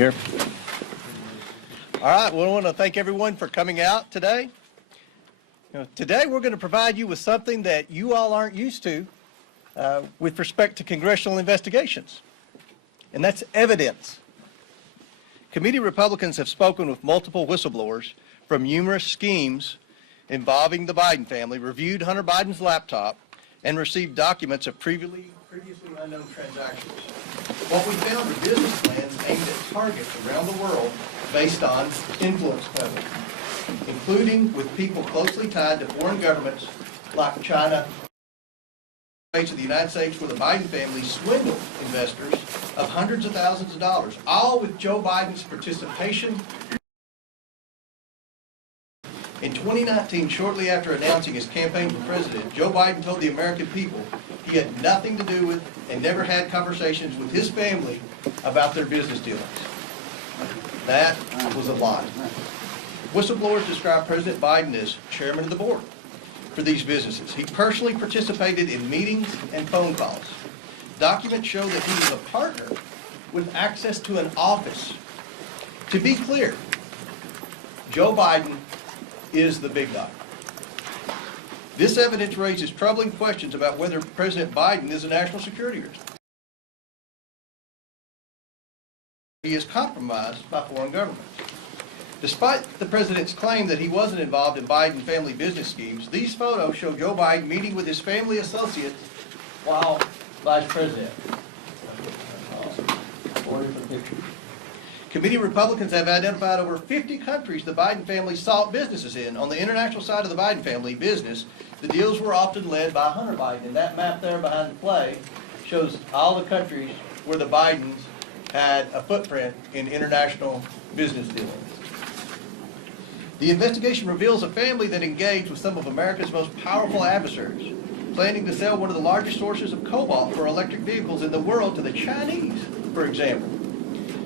Here. All right, well, I want to thank everyone for coming out today. Today we're going to provide you with something that you all aren't used to with respect to congressional investigations, and that's evidence. Committee Republicans have spoken with multiple whistleblowers from numerous schemes involving the Biden family, reviewed Hunter Biden's laptop, and received documents of previously unknown transactions. What we found are business plans aimed at targets around the world based on influence peddling, including with people closely tied to foreign governments like China of the United States, where the Biden family swindled investors of hundreds of thousands of dollars, all with Joe Biden's participation. In 2019, shortly after announcing his campaign for president, Joe Biden told the American people he had nothing to do with and never had conversations with his family about their business dealings. That was a lie. Whistleblowers described President Biden as chairman of the board for these businesses. He personally participated in meetings and phone calls. Documents show that he was a partner with access to an office. To be clear, Joe Biden is the big dog. This evidence raises troubling questions about whether President Biden is a national security risk. He is compromised by foreign governments. Despite the president's claim that he wasn't involved in Biden family business schemes, these photos show Joe Biden meeting with his family associates while vice president. Committee Republicans have identified over 50 countries the Biden family sought businesses in. On the international side of the Biden family business, the deals were often led by Hunter Biden. And that map there behind the play shows all the countries where the Bidens had a footprint in international business dealings. The investigation reveals a family that engaged with some of America's most powerful adversaries, planning to sell one of the largest sources of cobalt for electric vehicles in the world to the Chinese, for example.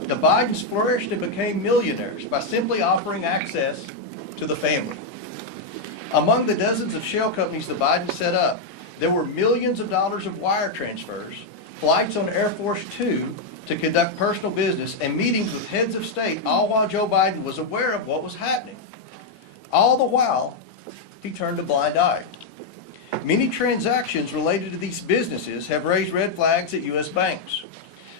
The Bidens flourished and became millionaires by simply offering access to the family. Among the dozens of shell companies the Bidens set up, there were millions of dollars of wire transfers, flights on Air Force Two to conduct personal business, and meetings with heads of state, all while Joe Biden was aware of what was happening. All the while, he turned a blind eye. Many transactions related to these businesses have raised red flags at U.S. banks.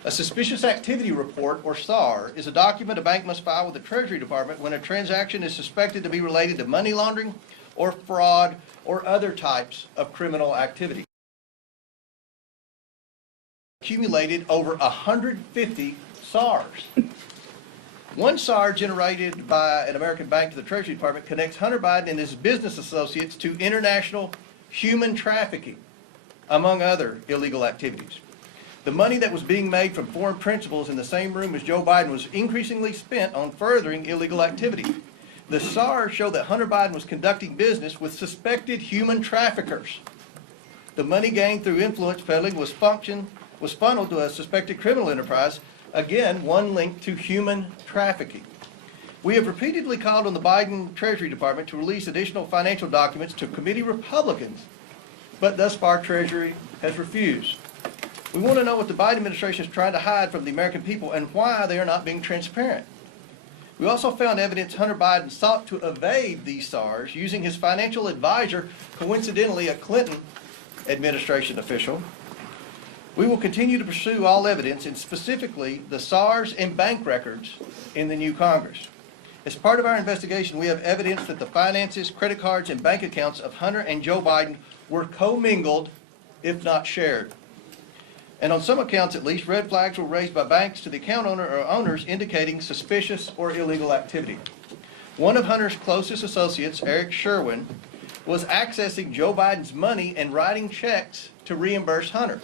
A suspicious activity report, or SAR, is a document a bank must file with the Treasury Department when a transaction is suspected to be related to money laundering or fraud or other types of criminal activity. Accumulated over 150 SARs. One SAR generated by an American bank to the Treasury Department connects Hunter Biden and his business associates to international human trafficking, among other illegal activities. The money that was being made from foreign principals in the same room as Joe Biden was increasingly spent on furthering illegal activity. The SARs show that Hunter Biden was conducting business with suspected human traffickers. The money gained through influence peddling was funneled to a suspected criminal enterprise, again, one linked to human trafficking. We have repeatedly called on the Biden Treasury Department to release additional financial documents to committee Republicans, but thus far Treasury has refused. We want to know what the Biden administration is trying to hide from the American people and why they are not being transparent. We also found evidence Hunter Biden sought to evade these SARs using his financial advisor, coincidentally a Clinton administration official. We will continue to pursue all evidence, and specifically the SARs and bank records in the new Congress. As part of our investigation, we have evidence that the finances, credit cards, and bank accounts of Hunter and Joe Biden were commingled, if not shared. And on some accounts, at least, red flags were raised by banks to the account owner or owners indicating suspicious or illegal activity. One of Hunter's closest associates, Eric Sherwin, was accessing Joe Biden's money and writing checks to reimburse Hunter.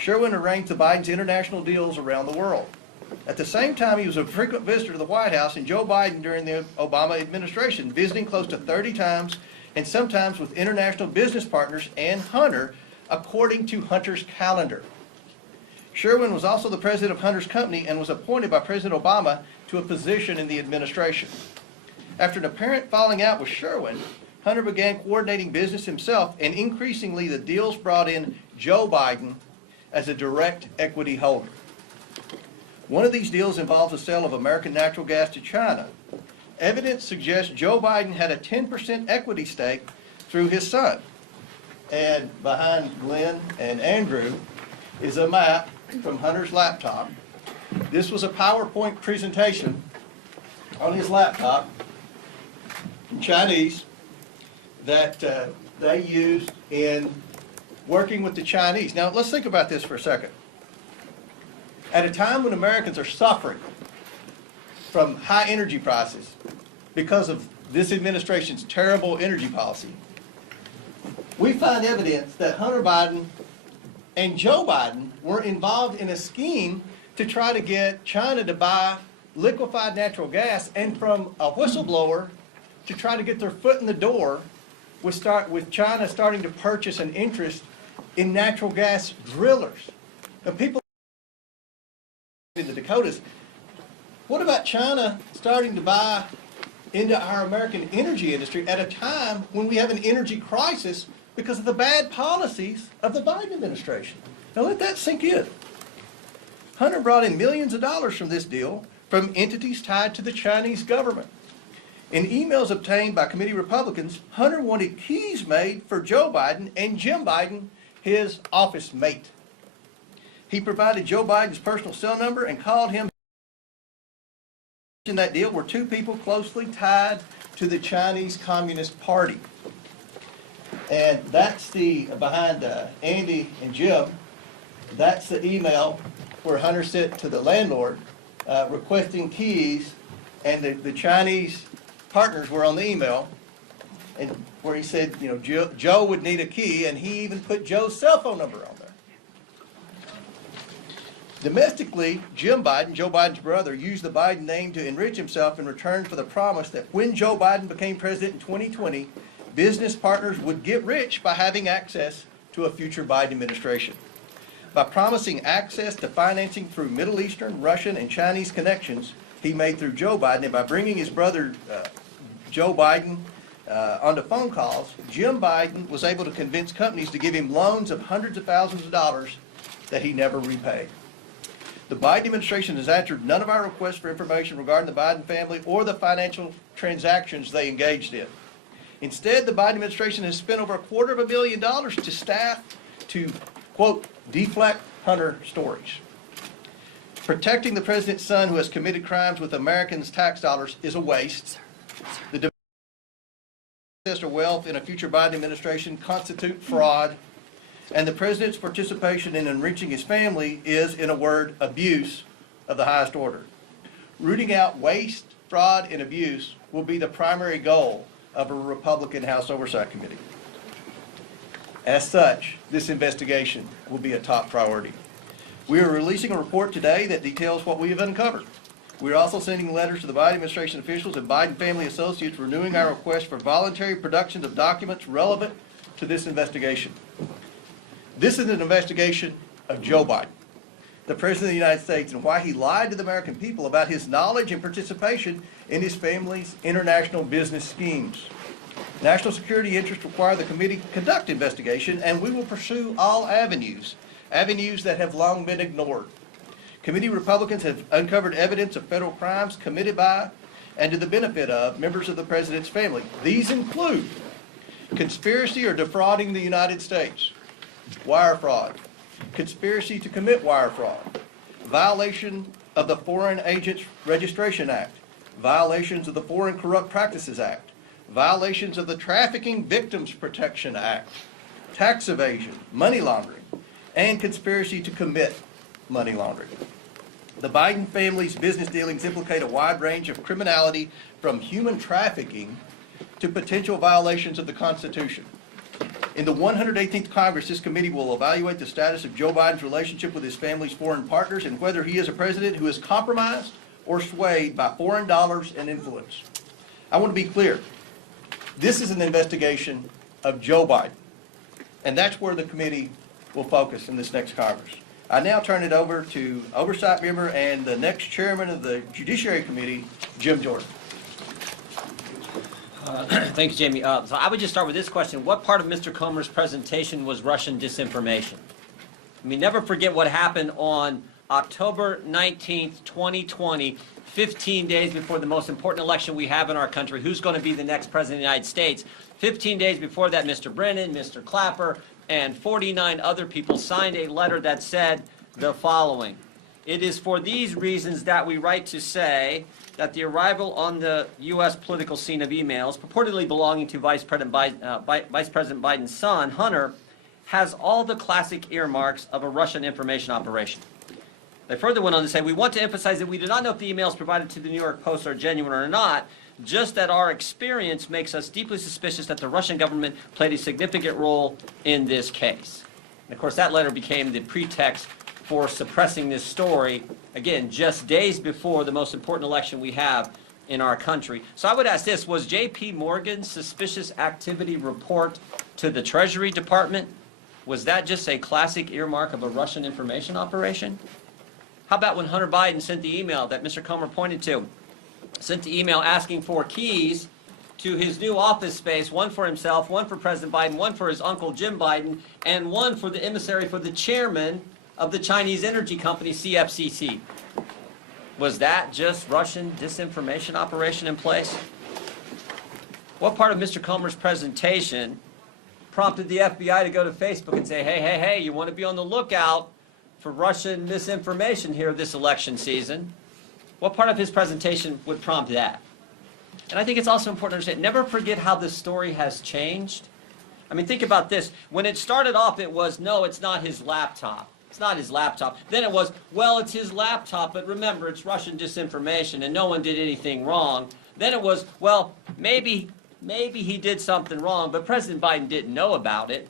Sherwin arranged the Biden's international deals around the world. At the same time, he was a frequent visitor to the White House, and Joe Biden during the Obama administration, visiting close to 30 times, and sometimes with international business partners and Hunter, according to Hunter's calendar. Sherwin was also the president of Hunter's company and was appointed by President Obama to a position in the administration. After an apparent falling out with Sherwin, Hunter began coordinating business himself, and increasingly the deals brought in Joe Biden as a direct equity holder. One of these deals involves the sale of American natural gas to China. Evidence suggests Joe Biden had a 10% equity stake through his son. And behind Glenn and Andrew is a map from Hunter's laptop. This was a PowerPoint presentation on his laptop in Chinese that they used in working with the Chinese. Now, let's think about this for a second. At a time when Americans are suffering from high energy prices because of this administration's terrible energy policy, we find evidence that Hunter Biden and Joe Biden were involved in a scheme to try to get China to buy liquefied natural gas, and from a whistleblower to try to get their foot in the door with China starting to purchase an interest in natural gas drillers. Now, people in the Dakotas, what about China starting to buy into our American energy industry at a time when we have an energy crisis because of the bad policies of the Biden administration? Now let that sink in. Hunter brought in millions of dollars from this deal from entities tied to the Chinese government. In emails obtained by committee Republicans, Hunter wanted keys made for Joe Biden and Jim Biden, his office mate. He provided Joe Biden's personal cell number and called him. In that deal were two people closely tied to the Chinese Communist Party. And that's the, behind Andy and Jim, that's the email where Hunter sent to the landlord requesting keys, and the Chinese partners were on the email, and where he said, you know, Joe would need a key, and he even put Joe's cell phone number on there. Domestically, Jim Biden, Joe Biden's brother, used the Biden name to enrich himself in return for the promise that when Joe Biden became president in 2020, business partners would get rich by having access to a future Biden administration. By promising access to financing through Middle Eastern, Russian, and Chinese connections he made through Joe Biden, and by bringing his brother Joe Biden onto phone calls, Jim Biden was able to convince companies to give him loans of hundreds of thousands of dollars that he never repaid. The Biden administration has answered none of our requests for information regarding the Biden family or the financial transactions they engaged in. Instead, the Biden administration has spent over $250 million to staff to, quote, deflect Hunter stories. Protecting the president's son who has committed crimes with Americans' tax dollars is a waste. The access to wealth in a future Biden administration constitute fraud, and the president's participation in enriching his family is, in a word, abuse of the highest order. Rooting out waste, fraud, and abuse will be the primary goal of a Republican House Oversight Committee. As such, this investigation will be a top priority. We are releasing a report today that details what we have uncovered. We are also sending letters to the Biden administration officials and Biden family associates renewing our request for voluntary production of documents relevant to this investigation. This is an investigation of Joe Biden, the President of the United States, and why he lied to the American people about his knowledge and participation in his family's international business schemes. National security interests require the committee to conduct investigation, and we will pursue all avenues that have long been ignored. Committee Republicans have uncovered evidence of federal crimes committed by and to the benefit of members of the President's family. These include conspiracy or defrauding the United States, wire fraud, conspiracy to commit wire fraud, violation of the Foreign Agents Registration Act, violations of the Foreign Corrupt Practices Act, violations of the Trafficking Victims Protection Act, tax evasion, money laundering, and conspiracy to commit money laundering. The Biden family's business dealings implicate a wide range of criminality, from human trafficking to potential violations of the Constitution. In the 118th Congress, this committee will evaluate the status of Joe Biden's relationship with his family's foreign partners and whether he is a president who is compromised or swayed by foreign dollars and influence. I want to be clear. This is an investigation of Joe Biden, and that's where the committee will focus in this next Congress. I now turn it over to Oversight member and the next chairman of the Judiciary Committee, Jim Jordan. Thanks, Jamie. So I would just start with this question. What part of Mr. Comer's presentation was Russian disinformation? I mean, never forget what happened on October 19th, 2020, 15 days before the most important election we have in our country, who's going to be the next president of the United States. 15 days before that, Mr. Brennan, Mr. Clapper, and 49 other people signed a letter that said the following. It is for these reasons that we write to say that the arrival on the U.S. political scene of emails purportedly belonging to Vice President Biden's son, Hunter, has all the classic earmarks of a Russian information operation. They further went on to say, we want to emphasize that we do not know if the emails provided to the New York Post are genuine or not, just that our experience makes us deeply suspicious that the Russian government played a significant role in this case. And of course, that letter became the pretext for suppressing this story, again, just days before the most important election we have in our country. So I would ask this, was J.P. Morgan's suspicious activity report to the Treasury Department, was that just a classic earmark of a Russian information operation? How about when Hunter Biden sent the email that Mr. Comer pointed to? Sent the email asking for keys to his new office space, one for himself, one for President Biden, one for his uncle Jim Biden, and one for the emissary for the chairman of the Chinese energy company CFCC. Was that just Russian disinformation operation in place? What part of Mr. Comer's presentation prompted the FBI to go to Facebook and say, hey, you want to be on the lookout for Russian misinformation here this election season? What part of his presentation would prompt that? And I think it's also important to understand, never forget how this story has changed. I mean, think about this. When it started off, it was, no, it's not his laptop. It's not his laptop. Then it was, well, it's his laptop, but remember, it's Russian disinformation and no one did anything wrong. Then it was, well, maybe he did something wrong, but President Biden didn't know about it.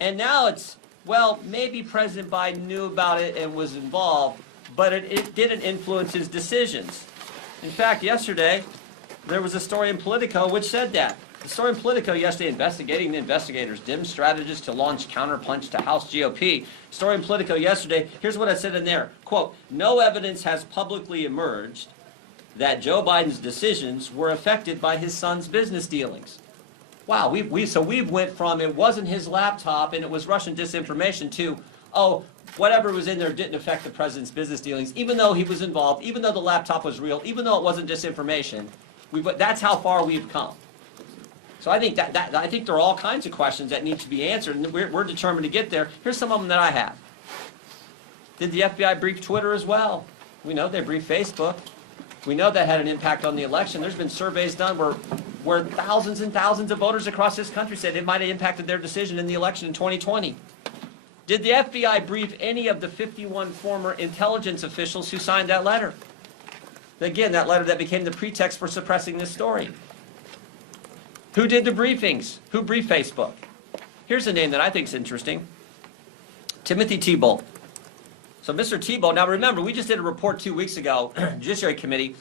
And now it's, well, maybe President Biden knew about it and was involved, but it didn't influence his decisions. In fact, yesterday, there was a story in Politico which said that. The story in Politico yesterday, investigating the investigators, dim strategists to launch counterpunch to House GOP. Story in Politico yesterday, here's what I said in there. Quote, no evidence has publicly emerged that Joe Biden's decisions were affected by his son's business dealings. Wow, so we've went from it wasn't his laptop and it was Russian disinformation to, oh, whatever was in there didn't affect the president's business dealings, even though he was involved, even though the laptop was real, even though it wasn't disinformation. That's how far we've come. So I think I think there are all kinds of questions that need to be answered, and we're determined to get there. Here's some of them that I have. Did the FBI brief Twitter as well? We know they briefed Facebook. We know that had an impact on the election. There's been surveys done where thousands and thousands of voters across this country said it might have impacted their decision in the election in 2020. Did the FBI brief any of the 51 former intelligence officials who signed that letter? Again, that letter that became the pretext for suppressing this story. Who did the briefings? Who briefed Facebook? Here's a name that I think is interesting. Timothy Thibault. So Mr. Thibault, now remember, we just did a report 2 weeks ago, Judiciary Committee,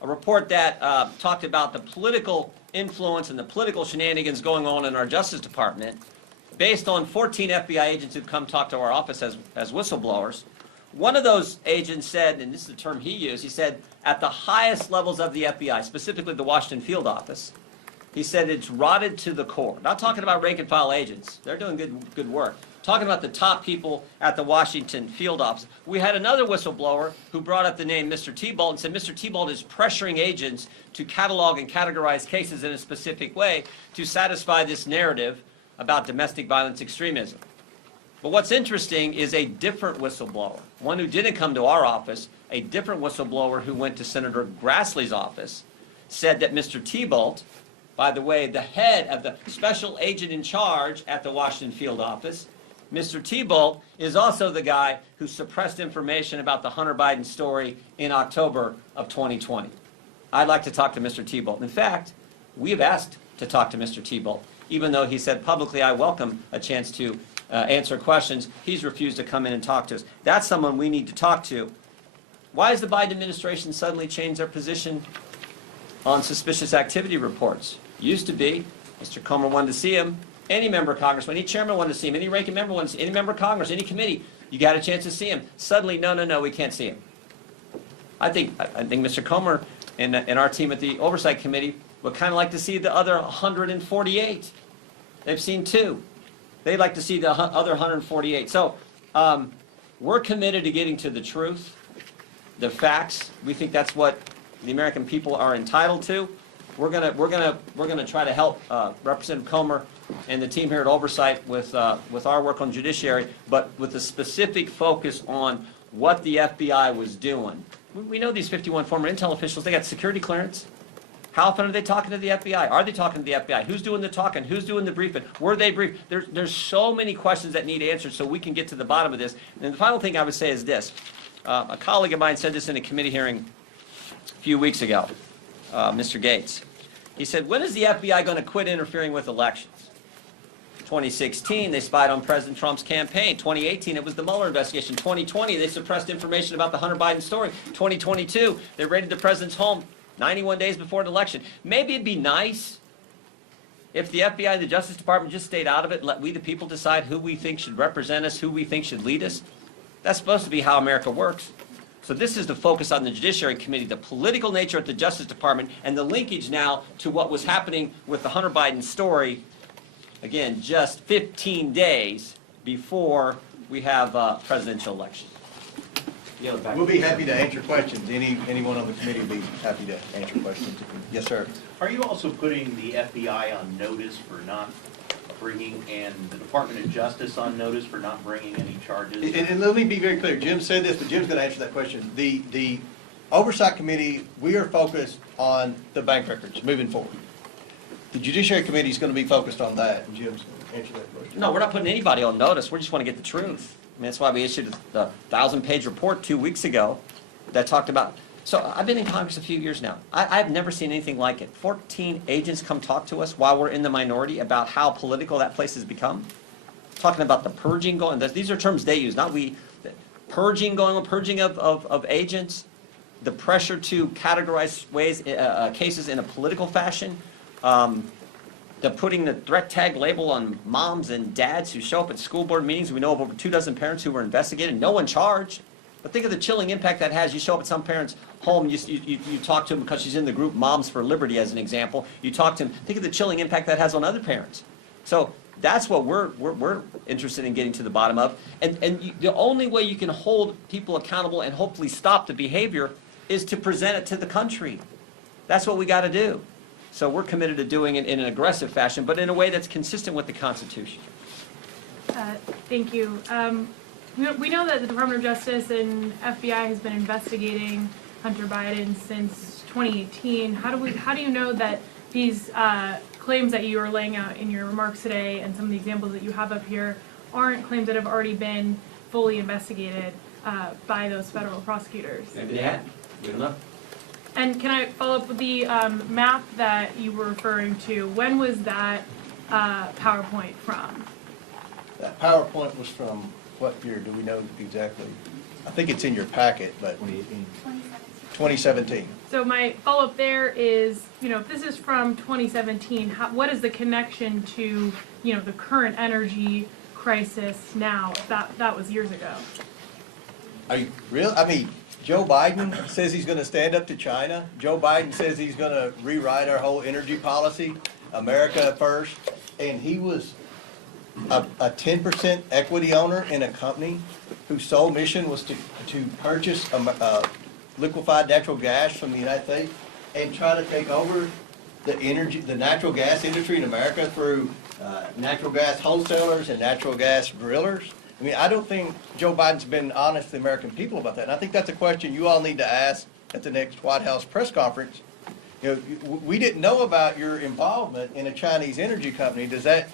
a report that talked about the political influence and the political shenanigans going on in our Justice Department based on 14 FBI agents who've come talk to our office as whistleblowers. One of those agents said, and this is the term he used, he said, at the highest levels of the FBI, specifically the Washington field office, he said it's rotted to the core. Not talking about rank and file agents. They're doing good work. Talking about the top people at the Washington field office. We had another whistleblower who brought up the name Mr. Thibault and said Mr. Thibault is pressuring agents to catalog and categorize cases in a specific way to satisfy this narrative about domestic violence extremism. But what's interesting is a different whistleblower, one who didn't come to our office, a different whistleblower who went to Senator Grassley's office, said that Mr. Thibault, by the way, the head of the special agent in charge at the Washington field office, Mr. Thibault is also the guy who suppressed information about the Hunter Biden story in October of 2020. I'd like to talk to Mr. Thibault. In fact, we've asked to talk to Mr. Thibault. Even though he said publicly, I welcome a chance to answer questions, he's refused to come in and talk to us. That's someone we need to talk to. Why has the Biden administration suddenly changed their position on suspicious activity reports? Used to be, Mr. Comer wanted to see him, any member of Congress, any chairman wanted to see him, any ranking member wanted to see him, any member of Congress, any committee, you got a chance to see him. Suddenly, no, we can't see him. I think Mr. Comer and our team at the Oversight Committee would kind of like to see the other 148. They've seen 2. They'd like to see the other 148. So We're committed to getting to the truth, the facts. We think that's what the American people are entitled to. We're gonna try to help Representative Comer and the team here at Oversight with our work on judiciary, but with a specific focus on what the FBI was doing. We know these 51 former intel officials, they got security clearance. How often are they talking to the FBI? Are they talking to the FBI? Who's doing the talking? Who's doing the briefing? Were they briefed? There's so many questions that need answered so we can get to the bottom of this. And the final thing I would say is this. A colleague of mine said this in a committee hearing a few weeks ago, Mr. Gates. He said, when is the FBI going to quit interfering with elections? 2016, they spied on President Trump's campaign. 2018, it was the Mueller investigation. 2020, they suppressed information about the Hunter Biden story. 2022, they raided the president's home 91 days before an election. Maybe it'd be nice if the FBI and the Justice Department just stayed out of it and let we the people decide who we think should represent us, who we think should lead us. That's supposed to be how America works. So this is the focus on the Judiciary Committee, the political nature at the Justice Department, and the linkage now to what was happening with the Hunter Biden story. Again, just 15 days before we have a presidential election. We'll be happy to answer questions. Anyone on the committee will be happy to answer questions. Yes, sir. Are you also putting the FBI on notice for not bringing, and the Department of Justice on notice for not bringing any charges? And let me be very clear. Jim said this, but Jim's going to answer that question. The Oversight Committee, we are focused on the bank records moving forward. The Judiciary Committee is going to be focused on that, and Jim's going to answer that question. No, we're not putting anybody on notice. We just want to get the truth. I mean, that's why we issued the 1,000-page report 2 weeks ago that talked about. So I've been in Congress a few years now. I've never seen anything like it. 14 agents come talk to us while we're in the minority about how political that place has become. Talking about the purging going. These are terms they use, not we. Purging going on, purging of agents, the pressure to categorize cases in a political fashion. The putting the threat tag label on moms and dads who show up at school board meetings. We know of over 24 parents who were investigated, no one charged. But think of the chilling impact that has. You show up at some parent's home, you talk to them because she's in the group Moms for Liberty as an example. You talk to them, think of the chilling impact that has on other parents. So that's what we're interested in getting to the bottom of. And the only way you can hold people accountable and hopefully stop the behavior is to present it to the country. That's what we got to do. So we're committed to doing it in an aggressive fashion, but in a way that's consistent with the Constitution. Thank you. We know that the Department of Justice and FBI has been investigating Hunter Biden since 2018. How do you know that these claims that you are laying out in your remarks today and some of the examples that you have up here aren't claims that have already been fully investigated by those federal prosecutors? Maybe they had. We don't know. And can I follow up with the map that you were referring to? When was that PowerPoint from? That PowerPoint was from what year? Do we know exactly? I think it's in your packet, but 2017. So my follow-up there is, if this is from 2017, what is the connection to, the current energy crisis now? That was years ago. Are you real? I mean, Joe Biden says he's going to stand up to China. Joe Biden says he's going to rewrite our whole energy policy, America first. And he was a 10% equity owner in a company whose sole mission was to purchase liquefied natural gas from the United States and try to take over the natural gas industry in America through natural gas wholesalers and natural gas drillers. I mean, I don't think Joe Biden's been honest to the American people about that. And I think that's a question you all need to ask at the next White House press conference. We didn't know about your involvement in a Chinese energy company. Does that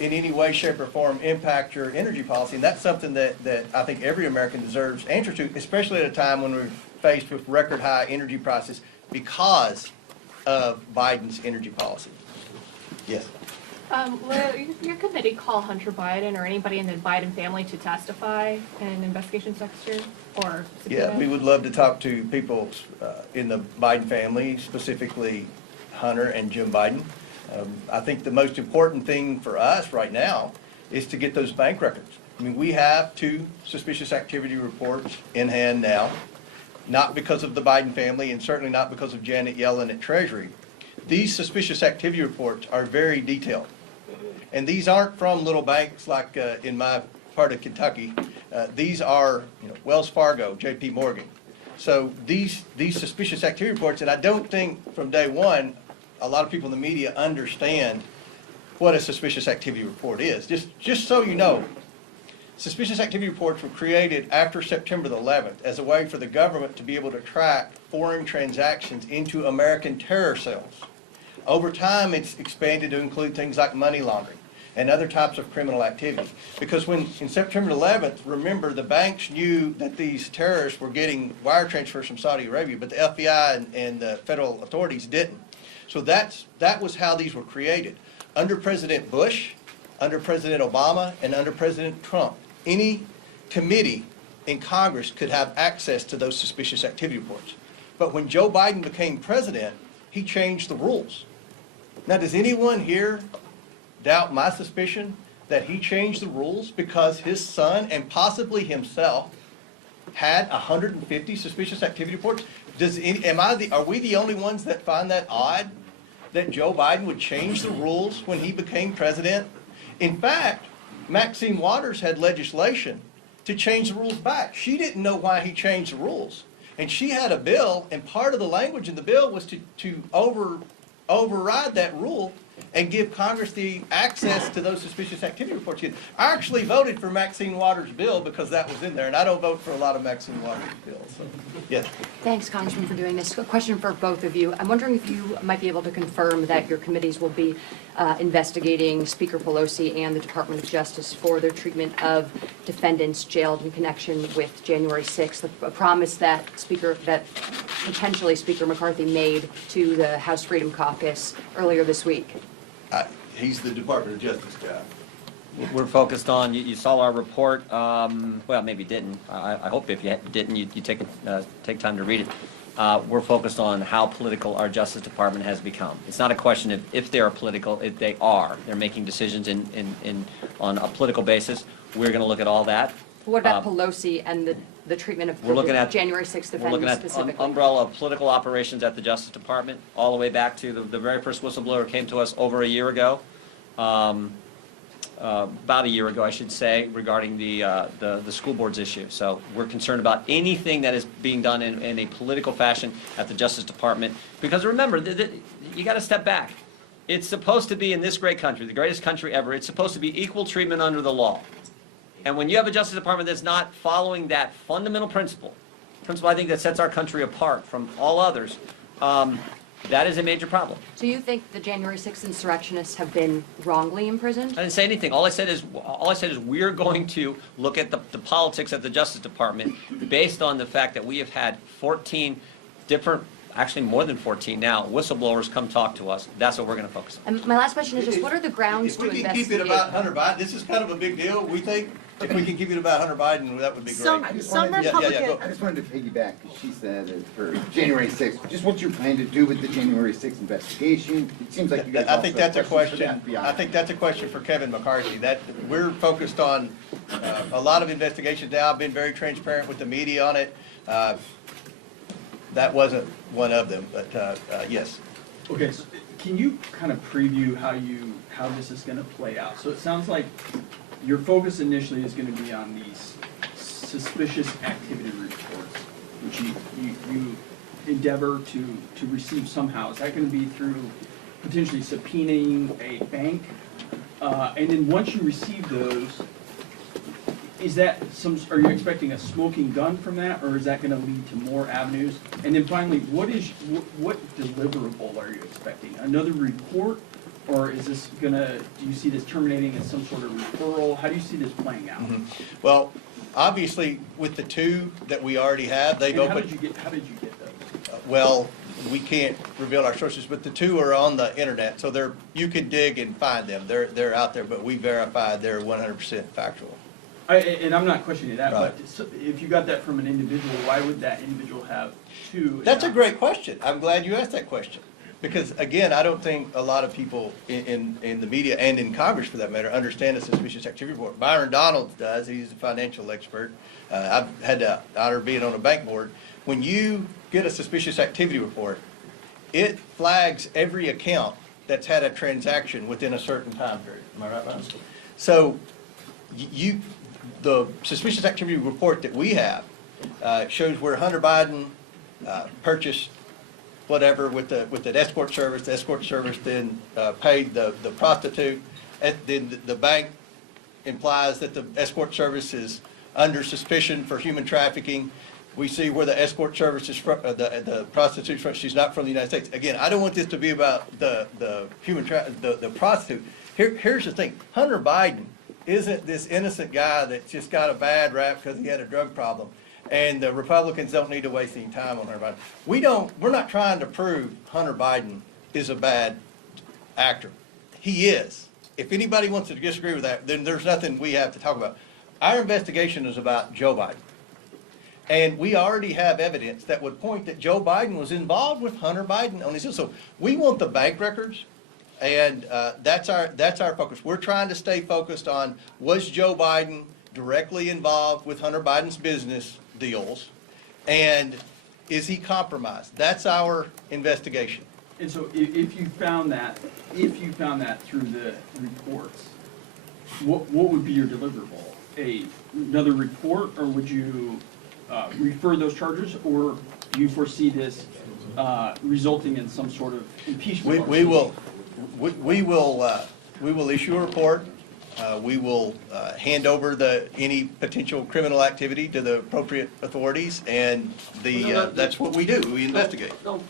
in any way, shape, or form impact your energy policy? And that's something that I think every American deserves answers to, especially at a time when we're faced with record high energy prices because of Biden's energy policy. Yes. Will your committee call Hunter Biden or anybody in the Biden family to testify in an investigation, Secretary? Or yeah, we would love to talk to people in the Biden family, specifically Hunter and Jim Biden. I think the most important thing for us right now is to get those bank records. I mean, we have 2 suspicious activity reports in hand now, not because of the Biden family and certainly not because of Janet Yellen at Treasury. These suspicious activity reports are very detailed. And these aren't from little banks like in my part of Kentucky. These are, Wells Fargo, J.P. Morgan. So these suspicious activity reports, and I don't think from day one, a lot of people in the media understand what a suspicious activity report is. Just so you know, suspicious activity reports were created after September the 11th as a way for the government to be able to track foreign transactions into American terror cells. Over time, it's expanded to include things like money laundering and other types of criminal activity. Because when, in September 11th, remember, the banks knew that these terrorists were getting wire transfers from Saudi Arabia, but the FBI and the federal authorities didn't. So that was how these were created. Under President Bush, under President Obama, and under President Trump, any committee in Congress could have access to those suspicious activity reports. But when Joe Biden became president, he changed the rules. Now, does anyone here doubt my suspicion that he changed the rules because his son and possibly himself had 150 suspicious activity reports? Are we the only ones that find that odd, that Joe Biden would change the rules when he became president? In fact, Maxine Waters had legislation to change the rules back. She didn't know why he changed the rules. And she had a bill, and part of the language in the bill was to override that rule and give Congress the access to those suspicious activity reports. I actually voted for Maxine Waters' bill because that was in there, and I don't vote for a lot of Maxine Waters' bills. So, yes. Thanks, Congressman, for doing this. A question for both of you. I'm wondering if you might be able to confirm that your committees will be investigating Speaker Pelosi and the Department of Justice for their treatment of defendants jailed in connection with January 6th, a promise that potentially Speaker McCarthy made to the House Freedom Caucus earlier this week. He's the Department of Justice guy. We're focused on, you saw our report, well, maybe you didn't. I hope if you didn't, you take time to read it. We're focused on how political our Justice Department has become. It's not a question of if they are political, they are. They're making decisions on a political basis. We're going to look at all that. What about Pelosi and the treatment of the January 6th defendants specifically? We're looking at umbrella of political operations at the Justice Department, all the way back to the very first whistleblower came to us over a year ago, about a year ago, I should say, regarding the school boards issue. So we're concerned about anything that is being done in a political fashion at the Justice Department. Because remember, you got to step back. It's supposed to be, in this great country, the greatest country ever, it's supposed to be equal treatment under the law. And when you have a Justice Department that's not following that fundamental principle I think that sets our country apart from all others, that is a major problem. So you think the January 6th insurrectionists have been wrongly imprisoned? I didn't say anything. All I said is we're going to look at the politics at the Justice Department based on the fact that we have had 14 different, actually more than 14 now, whistleblowers come talk to us. That's what we're going to focus on. And my last question is just what are the grounds to investigate? If we can keep it about Hunter Biden, this is kind of a big deal, we think. If we can keep it about Hunter Biden, that would be great. Some I Republicans. I just wanted to piggyback, because she said that for January 6th, just what you plan to do with the January 6th investigation. It seems like you guys I think also have that's a questions for question. the FBI. I think that's a question for Kevin McCarthy. That we're focused on a lot of investigations now. I've been very transparent with the media on it. That wasn't one of them, but yes. Okay, so can you kind of preview how this is going to play out? So it sounds like your focus initially is going to be on these suspicious activity reports, which you endeavor to receive somehow. Is that going to be through potentially subpoenaing a bank? And then once you receive those, are you expecting a smoking gun from that, or is that going to lead to more avenues? And then finally, what deliverable are you expecting? Another report? Or is this do you see this terminating as some sort of referral? How do you see this playing out? Mm-hmm. Well, obviously, with the two that we already have, they've And opened. How did you get those? Well, we can't reveal our sources, but the two are on the internet, so you can dig and find them. They're out there, but we verified they're 100% factual. And I'm not questioning that, Right. but if you got that from an individual, why would that individual have two? That's a great question. I'm glad you asked that question. Because, again, I don't think a lot of people in the media and in Congress, for that matter, understand a suspicious activity report. Byron Donalds does. He's a financial expert. I've had the honor of being on a bank board. When you get a suspicious activity report, it flags every account that's had a transaction within a certain time period. Am I right, Ron? So the suspicious activity report that we have shows where Hunter Biden purchased whatever with the escort service. The escort service then paid the prostitute. Then the bank implies that the escort service is under suspicion for human trafficking. We see where the escort service is from, the prostitute from. She's not from the United States. Again, I don't want this to be about the prostitute. Here's the thing: Hunter Biden isn't this innocent guy that just got a bad rap because he had a drug problem. And the Republicans don't need to waste any time on Hunter Biden. We're not trying to prove Hunter Biden is a bad actor. He is. If anybody wants to disagree with that, then there's nothing we have to talk about. Our investigation is about Joe Biden. And we already have evidence that would point that Joe Biden was involved with Hunter Biden on this. So we want the bank records, and that's our focus. We're trying to stay focused on, was Joe Biden directly involved with Hunter Biden's business deals, and is he compromised? That's our investigation. And so if you found that through the reports, what would be your deliverable? Another report, or would you refer those charges, or do you foresee this resulting in some sort of impeachment? We will issue a report. We will hand over any potential criminal activity to the appropriate authorities, and that's what we do. We investigate. No,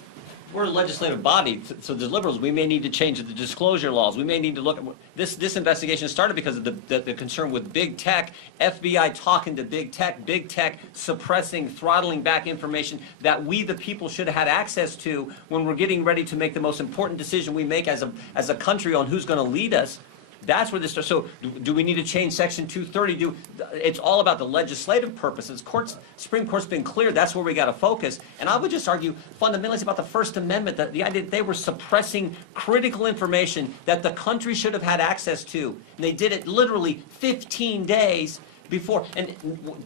we're a legislative body, so the liberals, we may need to change the disclosure laws. We may need to look at this investigation started because of the concern with big tech, FBI talking to big tech suppressing, throttling back information that we, the people, should have had access to when we're getting ready to make the most important decision we make as a country on who's going to lead us. That's where this starts. So do we need to change Section 230? It's all about the legislative purposes. Supreme Court's been clear. That's where we got to focus. And I would just argue fundamentally it's about the First Amendment, that the idea that they were suppressing critical information that the country should have had access to. And they did it literally 15 days before. And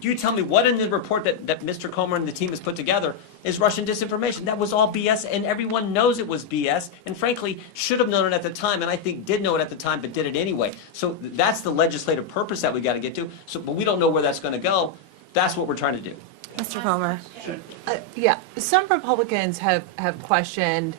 do you tell me what in the report that Mr. Comer and the team has put together is Russian disinformation? That was all BS, and everyone knows it was BS, and frankly, should have known it at the time, and I think did know it at the time, but did it anyway. So that's the legislative purpose that we got to get to. But we don't know where that's going to go. That's what we're trying to do. Mr. Comer. Yeah, some Republicans have questioned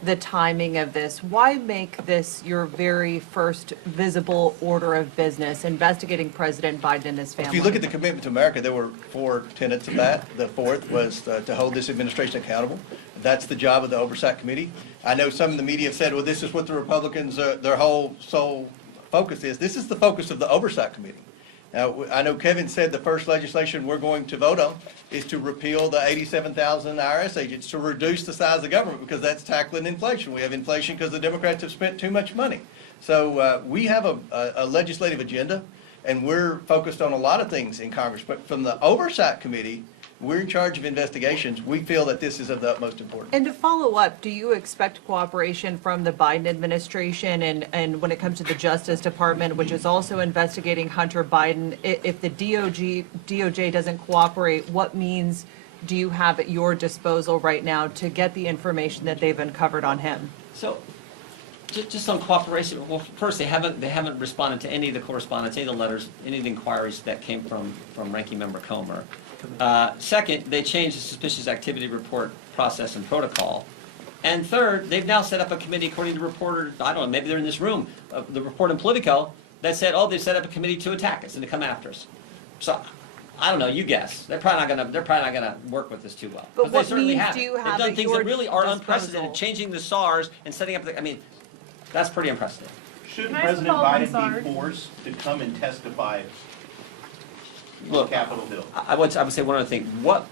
the timing of this. Why make this your very first visible order of business, investigating President Biden and his family? If you look at the commitment to America, there were 4 tenets of that. The fourth was to hold this administration accountable. That's the job of the Oversight Committee. I know some in the media have said, well, this is what the Republicans, their whole sole focus is. This is the focus of the Oversight Committee. Now, I know Kevin said the first legislation we're going to vote on is to repeal the 87,000 IRS agents, to reduce the size of government, because that's tackling inflation. We have inflation because the Democrats have spent too much money. So we have a legislative agenda, and we're focused on a lot of things in Congress. But from the Oversight Committee, we're in charge of investigations. We feel that this is of the utmost importance. And to follow up, do you expect cooperation from the Biden administration and when it comes to the Justice Department, which is also investigating Hunter Biden? If the DOJ doesn't cooperate, what means do you have at your disposal right now to get the information that they've uncovered on him? So, just on cooperation, well, first, they haven't responded to any of the correspondence, any of the letters, any of the inquiries that came from Ranking Member Comer. Second, they changed the suspicious activity report process and protocol. And third, they've now set up a committee, according to reporters, I don't know, maybe they're in this room, the report in Politico, that said, oh, they set up a committee to attack us and to come after us. So, I don't know, you guess. They're probably not gonna work with us too well. But they what certainly means have. do you They've have done at things your that really are disposal? unprecedented, changing the SARs and setting up that's pretty unprecedented. Should Can I President follow on Biden Sarge? be forced to come and testify on Look, Capitol Hill? I would say one other thing. One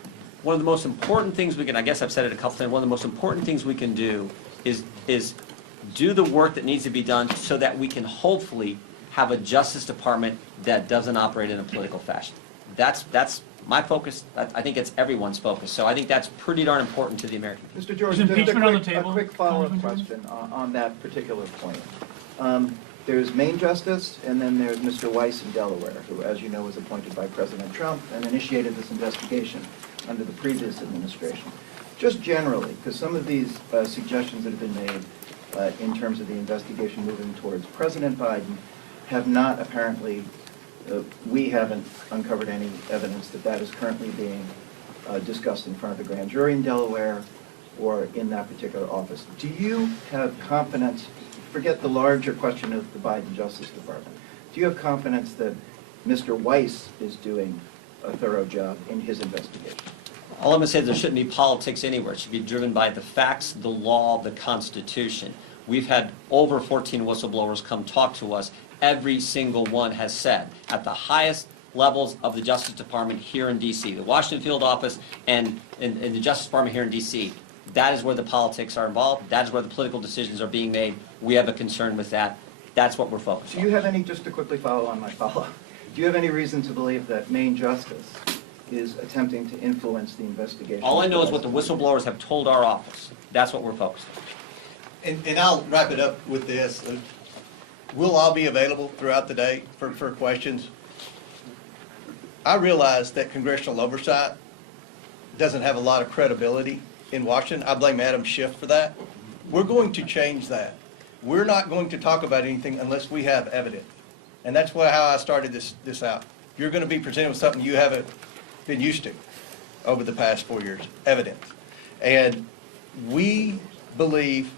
of the most important things we can, I guess I've said it a couple times, one of the most important things we can do is do the work that needs to be done so that we can hopefully have a Justice Department that doesn't operate in a political fashion. That's my focus. I think it's everyone's focus. So I think that's pretty darn important to the American people. Mr. George, Is just impeachment on the a table, quick follow-up Congressman question on that particular point. There's Maine Justice, and then there's Mr. Weiss in Delaware, who, as you know, was appointed by President Trump and initiated this investigation under the previous administration. Just generally, because some of these suggestions that have been made in terms of the investigation moving towards President Biden have not apparently, we haven't uncovered any evidence that that is currently being discussed in front of the grand jury in Delaware or in that particular office. Do you have confidence, forget the larger question of the Biden Justice Department, do you have confidence that Mr. Weiss is doing a thorough job in his investigation? All I'm going to say is there shouldn't be politics anywhere. It should be driven by the facts, the law, the Constitution. We've had over 14 whistleblowers come talk to us. Every single one has said, at the highest levels of the Justice Department here in D.C., the Washington field office and the Justice Department here in D.C., that is where the politics are involved. That is where the political decisions are being made. We have a concern with that. That's what we're focused on. Do you have any, just to quickly follow on my follow-up, do you have any reason to believe that Maine Justice is attempting to influence the investigation? All I know is what the whistleblowers have told our office. That's what we're focused on. And I'll wrap it up with this. We'll all be available throughout the day for questions. I realize that congressional oversight doesn't have a lot of credibility in Washington. I blame Adam Schiff for that. We're going to change that. We're not going to talk about anything unless we have evidence. And that's how I started this out. You're going to be presented with something you haven't been used to over the past 4 years, evidence. And we believe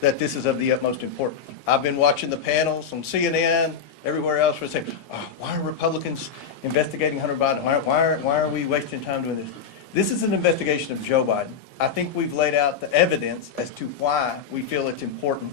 that this is of the utmost importance. I've been watching the panels on CNN, everywhere else, where they say, oh, why are Republicans investigating Hunter Biden? Why are we wasting time doing this? This is an investigation of Joe Biden. I think we've laid out the evidence as to why we feel it's important,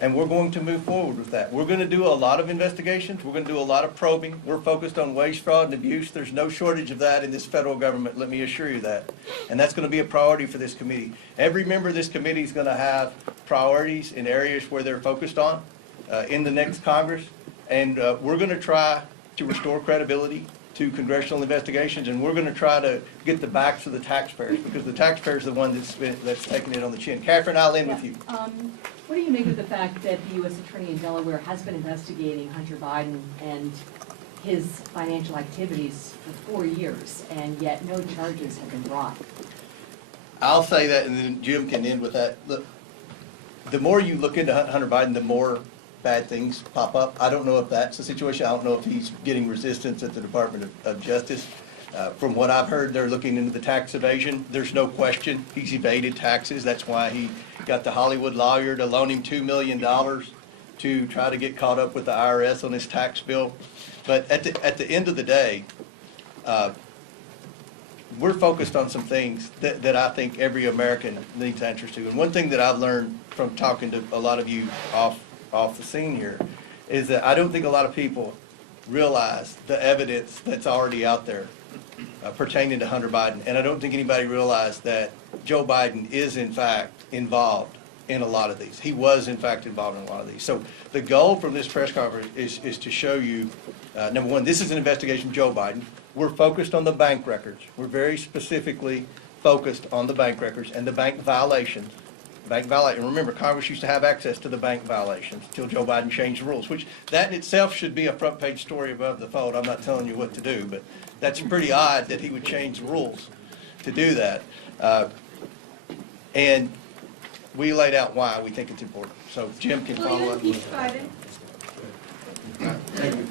and we're going to move forward with that. We're going to do a lot of investigations. We're going to do a lot of probing. We're focused on waste, fraud, and abuse. There's no shortage of that in this federal government, let me assure you that. And that's going to be a priority for this committee. Every member of this committee is going to have priorities in areas where they're focused on in the next Congress. And we're going to try to restore credibility to congressional investigations, and we're going to try to get the backs of the taxpayers, because the taxpayers are the one that's taking it on the chin. Catherine, I'll end with you. What do you make of the fact that the U.S. Attorney in Delaware has been investigating Hunter Biden and his financial activities for 4 years, and yet no charges have been brought? I'll say that, and then Jim can end with that. Look, the more you look into Hunter Biden, the more bad things pop up. I don't know if that's the situation. I don't know if he's getting resistance at the Department of Justice. From what I've heard, they're looking into the tax evasion. There's no question he's evaded taxes. That's why he got the Hollywood lawyer to loan him $2 million to try to get caught up with the IRS on his tax bill. But at the end of the day, we're focused on some things that I think every American needs answers to. And one thing that I've learned from talking to a lot of you off the scene here is that I don't think a lot of people realize the evidence that's already out there pertaining to Hunter Biden. And I don't think anybody realized that Joe Biden is in fact involved in a lot of these. He was in fact involved in a lot of these. So the goal from this press conference is to show you, number one, this is an investigation of Joe Biden. We're focused on the bank records. We're very specifically focused on the bank records and the bank violations. And remember, Congress used to have access to the bank violations until Joe Biden changed the rules, which that in itself should be a front page story above the fold. I'm not telling you what to do, but that's pretty odd that he would change the rules to do that. And we laid out why we think it's important. So Jim can follow up. Will you impeach Biden? Thank you.